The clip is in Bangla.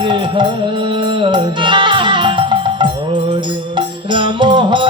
হরে হরে রাম হরে